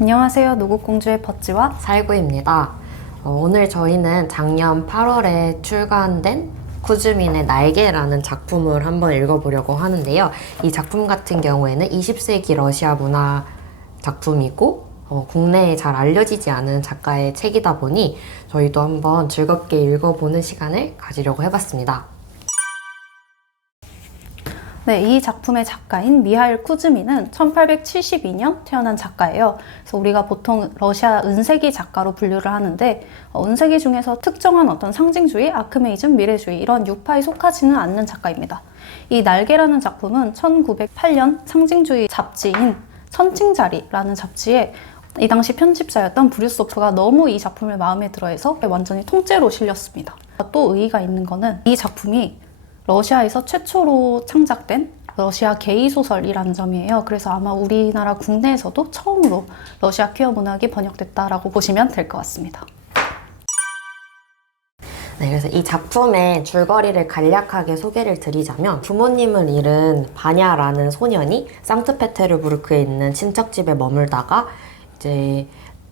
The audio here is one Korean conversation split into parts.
안녕하세요. 노국공주의 버찌와 살구입니다. 오늘 저희는 작년 8월에 출간된 쿠즈민의 날개라는 작품을 한번 읽어보려고 하는데요. 이 작품 같은 경우에는 20세기 러시아 문화 작품이고 국내에 잘 알려지지 않은 작가의 책이다 보니 저희도 한번 즐겁게 읽어보는 시간을 가지려고 해봤습니다. 네, 이 작품의 작가인 미하일 쿠즈민은 1872년 태어난 작가예요. 그래서 우리가 보통 러시아 은세기 작가로 분류를 하는데 은세기 중에서 특정한 어떤 상징주의, 아크메이즘, 미래주의 이런 유파에 속하지는 않는 작가입니다. 이 날개라는 작품은 1908년 상징주의 잡지인 선칭자리라는 잡지에 이 당시 편집자였던 브류소프가 너무 이 작품을 마음에 들어해서 완전히 통째로 실렸습니다. 또 의의가 있는 거는 이 작품이 러시아에서 최초로 창작된 러시아 게이 소설이라는 점이에요. 그래서 아마 우리나라 국내에서도 처음으로 러시아 퀴어 문학이 번역됐다라고 보시면 될 것 같습니다. 네, 그래서 이 작품의 줄거리를 간략하게 소개를 드리자면 부모님을 잃은 바냐라는 소년이 상트페테르부르크에 있는 친척집에 머물다가 이제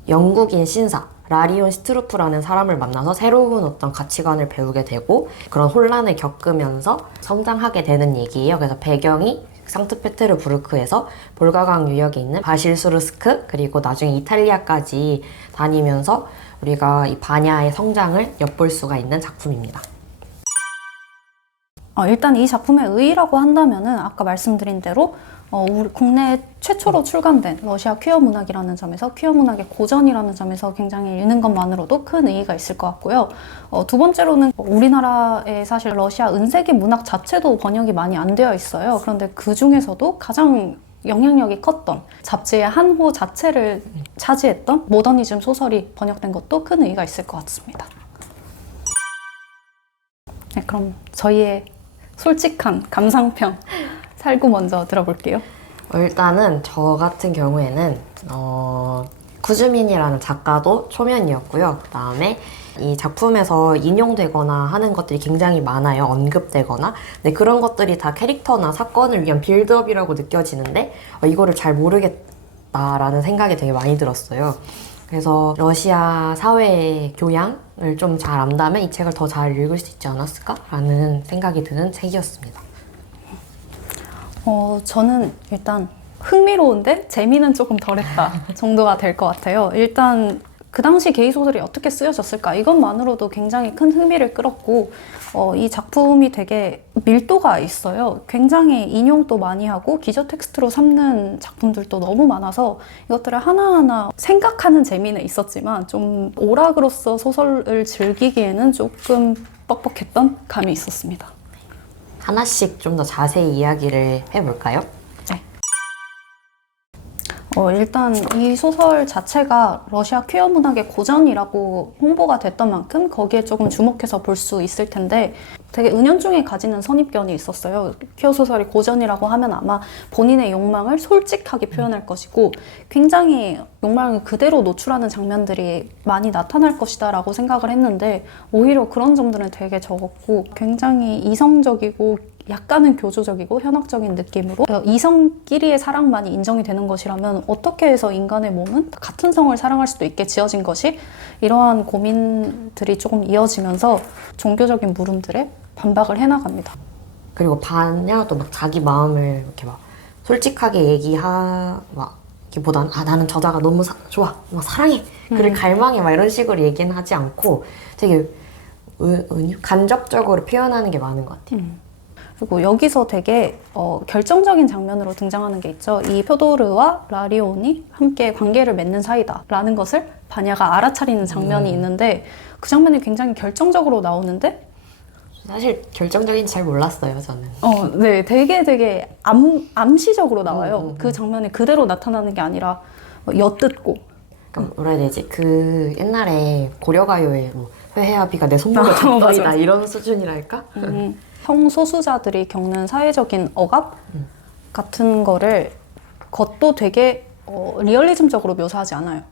영국인 신사 라리온 스트루프라는 사람을 만나서 새로운 어떤 가치관을 배우게 되고 그런 혼란을 겪으면서 성장하게 되는 얘기예요. 그래서 배경이 상트페테르부르크에서 볼가강 유역에 있는 바실수르스크 그리고 나중에 이탈리아까지 다니면서 우리가 이 바냐의 성장을 엿볼 수가 있는 작품입니다. 일단 이 작품의 의의라고 한다면은 아까 말씀드린 대로 우리 국내 최초로 출간된 러시아 퀴어 문학이라는 점에서 퀴어 문학의 고전이라는 점에서 굉장히 읽는 것만으로도 큰 의의가 있을 것 같고요. 두 번째로는 우리나라에 사실 러시아 은세기 문학 자체도 번역이 많이 안 되어 있어요. 그런데 그 중에서도 가장 영향력이 컸던 잡지의 한 호 자체를 차지했던 모더니즘 소설이 번역된 것도 큰 의의가 있을 것 같습니다. 네, 그럼 저희의 솔직한 감상평 살구 먼저 들어볼게요. 일단은 저 같은 경우에는 쿠즈민이라는 작가도 초면이었고요. 그 다음에 이 작품에서 인용되거나 하는 것들이 굉장히 많아요. 언급되거나. 근데 그런 것들이 다 캐릭터나 사건을 위한 빌드업이라고 느껴지는데 이거를 잘 모르겠다라는 생각이 되게 많이 들었어요. 그래서 러시아 사회의 교양을 좀 잘 안다면 이 책을 더 잘 읽을 수 있지 않았을까라는 생각이 드는 책이었습니다. 저는 일단 흥미로운데 재미는 조금 덜했다 정도가 될 것 같아요. 일단 그 당시 게이 소설이 어떻게 쓰여졌을까 이것만으로도 굉장히 큰 흥미를 끌었고 이 작품이 되게 밀도가 있어요. 굉장히 인용도 많이 하고 기저 텍스트로 삼는 작품들도 너무 많아서 이것들을 하나하나 생각하는 재미는 있었지만 좀 오락으로서 소설을 즐기기에는 조금 뻑뻑했던 감이 있었습니다. 하나씩 좀 더 자세히 이야기를 해볼까요? 네. 일단 이 소설 자체가 러시아 퀴어 문학의 고전이라고 홍보가 됐던 만큼 거기에 조금 주목해서 볼 수 있을 텐데 되게 은연중에 가지는 선입견이 있었어요. 퀴어 소설이 고전이라고 하면 아마 본인의 욕망을 솔직하게 표현할 것이고 굉장히 욕망을 그대로 노출하는 장면들이 많이 나타날 것이다 라고 생각을 했는데 오히려 그런 점들은 되게 적었고 굉장히 이성적이고 약간은 교조적이고 현학적인 느낌으로 이성끼리의 사랑만이 인정이 되는 것이라면 어떻게 해서 인간의 몸은 같은 성을 사랑할 수도 있게 지어진 것이 이러한 고민들이 조금 이어지면서 종교적인 물음들에 반박을 해나갑니다. 그리고 바냐도 막 자기 마음을 이렇게 막 솔직하게 얘기하기보단 나는 저자가 너무 좋아, 막 사랑해, 그를 갈망해 막 이런 식으로 얘기는 하지 않고 되게 간접적으로 표현하는 게 많은 것 같아요. 그리고 여기서 되게 결정적인 장면으로 등장하는 게 있죠. 이 표도르와 라리온이 함께 관계를 맺는 사이다라는 것을 바냐가 알아차리는 장면이 있는데 그 장면이 굉장히 결정적으로 나오는데 사실 결정적인지 잘 몰랐어요, 저는. 네, 되게 암시적으로 나와요. 그 장면이 그대로 나타나는 게 아니라 엿듣고. 그러니까 뭐라 해야 되지? 그 옛날에 고려가요에 뭐 회해야 비가 내 손목에 닿더이다 이런 수준이랄까? 성소수자들이 겪는 사회적인 억압 같은 거를 것도 되게 리얼리즘적으로 묘사하지 않아요.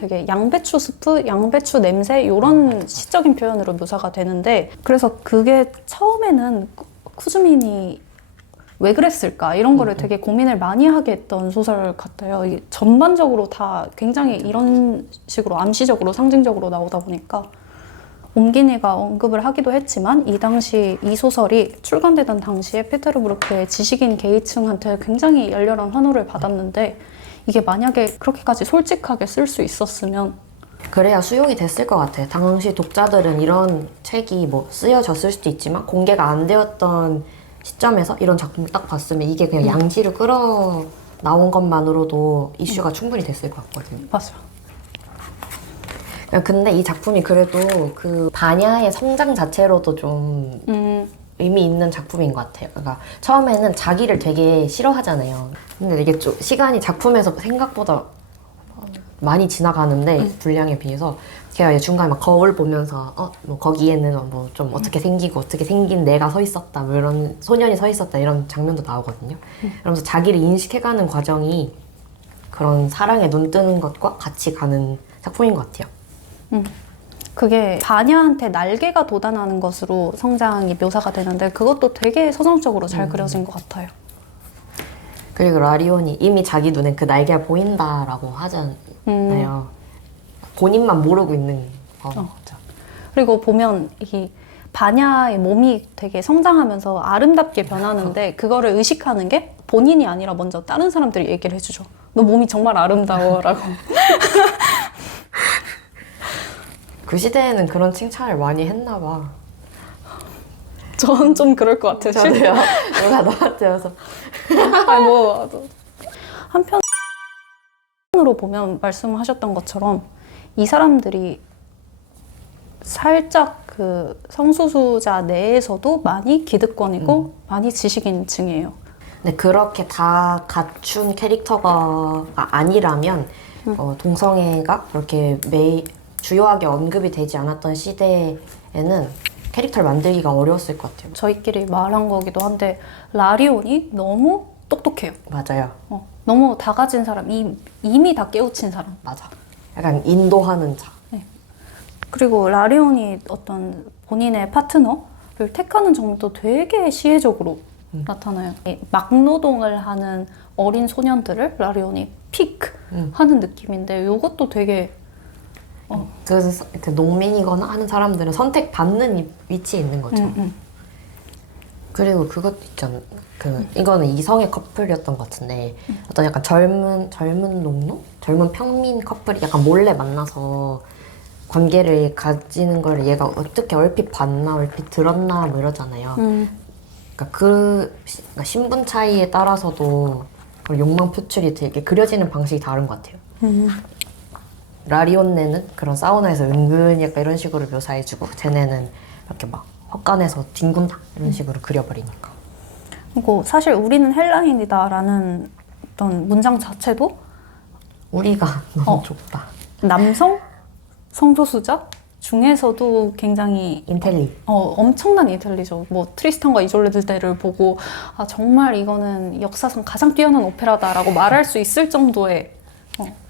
되게 양배추 스프, 양배추 냄새 이런 시적인 표현으로 묘사가 되는데 그래서 그게 처음에는 쿠즈민이 왜 그랬을까 이런 거를 되게 고민을 많이 하게 했던 소설 같아요. 이게 전반적으로 다 굉장히 이런 식으로 암시적으로 상징적으로 나오다 보니까 옴기니가 언급을 하기도 했지만 이 당시 이 소설이 출간되던 당시에 페테르부르크의 지식인 계층한테 굉장히 열렬한 환호를 받았는데 이게 만약에 그렇게까지 솔직하게 쓸 수 있었으면 그래야 수용이 됐을 것 같아요. 당시 독자들은 이런 책이 뭐 쓰여졌을 수도 있지만 공개가 안 되었던 시점에서 이런 작품을 딱 봤으면 이게 그냥 양지로 끌어 나온 것만으로도 이슈가 충분히 됐을 것 같거든요. 맞아요. 근데 이 작품이 그래도 그 바냐의 성장 자체로도 좀 의미 있는 작품인 것 같아요. 그러니까 처음에는 자기를 되게 싫어하잖아요. 근데 이게 좀 시간이 작품에서 생각보다 많이 지나가는데 분량에 비해서 제가 이제 중간에 막 거울 보면서 뭐 거기에는 뭐 좀 어떻게 생기고 어떻게 생긴 내가 서 있었다 뭐 이런 소년이 서 있었다 이런 장면도 나오거든요. 그러면서 자기를 인식해가는 과정이 그런 사랑에 눈 뜨는 것과 같이 가는 작품인 것 같아요. 그게 바냐한테 날개가 돋아나는 것으로 성장이 묘사가 되는데 그것도 되게 서정적으로 잘 그려진 것 같아요. 그리고 라리온이 이미 자기 눈에 그 날개가 보인다라고 하잖아요. 본인만 모르고 있는 거죠. 그리고 보면 이 바냐의 몸이 되게 성장하면서 아름답게 변하는데 그거를 의식하는 게 본인이 아니라 먼저 다른 사람들이 얘기를 해주죠. 너 몸이 정말 아름다워 라고. 그 시대에는 그런 칭찬을 많이 했나 봐. 전 좀 그럴 것 같아요. 저도요. 누가 너한테 와서. 아니 뭐 한편으로 보면 말씀하셨던 것처럼 이 사람들이 살짝 그 성소수자 내에서도 많이 기득권이고 많이 지식인층이에요. 근데 그렇게 다 갖춘 캐릭터가 아니라면 동성애가 그렇게 주요하게 언급이 되지 않았던 시대에는 캐릭터를 만들기가 어려웠을 것 같아요. 저희끼리 말한 거기도 한데 라리온이 너무 똑똑해요. 맞아요. 너무 다 가진 사람, 이미 다 깨우친 사람. 맞아. 약간 인도하는 자. 그리고 라리온이 어떤 본인의 파트너를 택하는 장면도 되게 시혜적으로 나타나요. 막노동을 하는 어린 소년들을 라리온이 픽 하는 느낌인데 이것도 되게 그래서 그 농민이거나 하는 사람들은 선택받는 위치에 있는 거죠. 그리고 그것도 있잖아. 이거는 이성의 커플이었던 것 같은데 어떤 약간 젊은 농노? 젊은 평민 커플이 약간 몰래 만나서 관계를 가지는 걸 얘가 어떻게 얼핏 봤나 얼핏 들었나 뭐 이러잖아요. 그러니까 그러니까 신분 차이에 따라서도 그런 욕망 표출이 되게 그려지는 방식이 다른 것 같아요. 라리온네는 그런 사우나에서 은근히 약간 이런 식으로 묘사해주고 쟤네는 이렇게 막 헛간에서 뒹군다 이런 식으로 그려버리니까. 그리고 사실 우리는 헬라인이다라는 어떤 문장 자체도 우리가 너무 좁다. 남성 성소수자 중에서도 굉장히 인텔리. 엄청난 인텔리죠. 뭐 트리스탄과 이졸데를 보고 정말 이거는 역사상 가장 뛰어난 오페라다라고 말할 수 있을 정도의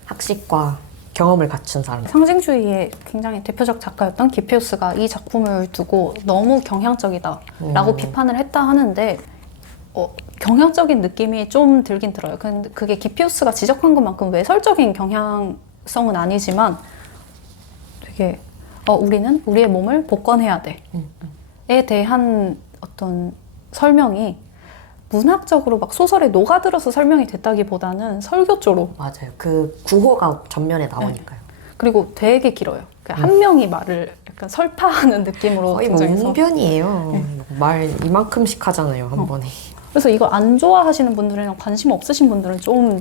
학식과 경험을 갖춘 사람. 상징주의의 굉장히 대표적 작가였던 기피우스가 이 작품을 두고 너무 경향적이다라고 비판을 했다 하는데 경향적인 느낌이 좀 들긴 들어요. 근데 그게 기피우스가 지적한 것만큼 외설적인 경향성은 아니지만 되게 우리는 우리의 몸을 복권해야 돼에 대한 어떤 설명이 문학적으로 막 소설에 녹아들어서 설명이 됐다기보다는 설교조로. 맞아요. 그 구호가 전면에 나오니까요. 그리고 되게 길어요. 한 명이 말을 약간 설파하는 느낌으로 거의 뭐 등장해서. 웅변이에요. 말 이만큼씩 하잖아요, 한 번에. 그래서 이거 안 좋아하시는 분들이나 관심 없으신 분들은 좀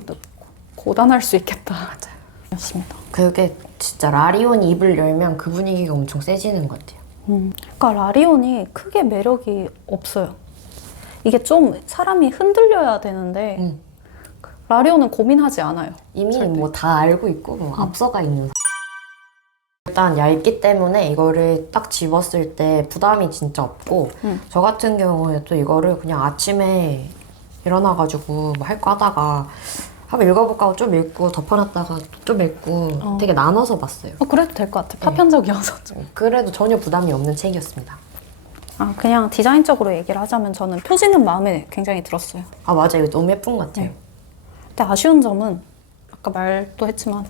고단할 수 있겠다. 맞아요. 였습니다. 그게 진짜 라리온이 입을 열면 그 분위기가 엄청 세지는 것 같아요. 그러니까 라리온이 크게 매력이 없어요. 이게 좀 사람이 흔들려야 되는데 라리온은 고민하지 않아요. 이미 절대. 뭐 다 알고 있고 뭐 앞서가 있는 일단 얇기 때문에 이거를 딱 집었을 때 부담이 진짜 없고 저 같은 경우에 또 이거를 그냥 아침에 일어나가지고 뭐 할 거 하다가 한번 읽어볼까 하고 좀 읽고 덮어놨다가 좀 읽고 되게 나눠서 봤어요. 그래도 될 것 같아. 파편적이어서 좀. 그래도 전혀 부담이 없는 책이었습니다. 그냥 디자인적으로 얘기를 하자면 저는 표지는 마음에 굉장히 들었어요. 아, 맞아. 이거 너무 예쁜 것 같아요. 근데 아쉬운 점은 아까 말도 했지만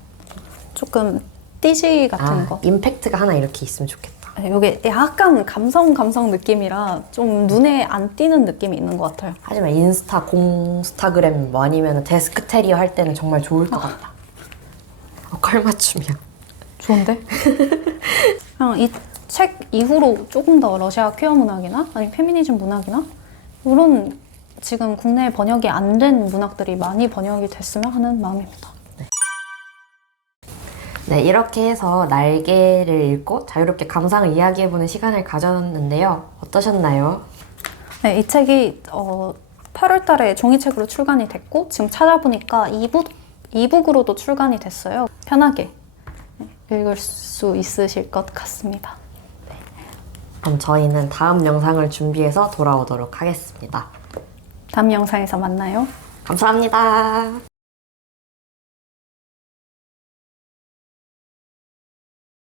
조금 띠지 같은 거. 임팩트가 하나 이렇게 있으면 좋겠다. 이게 약간 감성 느낌이라 좀 눈에 안 띄는 느낌이 있는 것 같아요. 하지만 인스타, 공스타그램 뭐 아니면 데스크테리어 할 때는 정말 좋을 것 같다. 컬맞춤이야. 좋은데? 그냥 이 책 이후로 조금 더 러시아 퀴어 문학이나 아니 페미니즘 문학이나 이런 지금 국내에 번역이 안 된 문학들이 많이 번역이 됐으면 하는 마음입니다. 네, 이렇게 해서 날개를 읽고 자유롭게 감상을 이야기해보는 시간을 가졌는데요. 어떠셨나요? 네, 이 책이 8월 달에 종이책으로 출간이 됐고 지금 찾아보니까 이북으로도 출간이 됐어요. 편하게 읽을 수 있으실 것 같습니다. 그럼 저희는 다음 영상을 준비해서 돌아오도록 하겠습니다. 다음 영상에서 만나요. 감사합니다.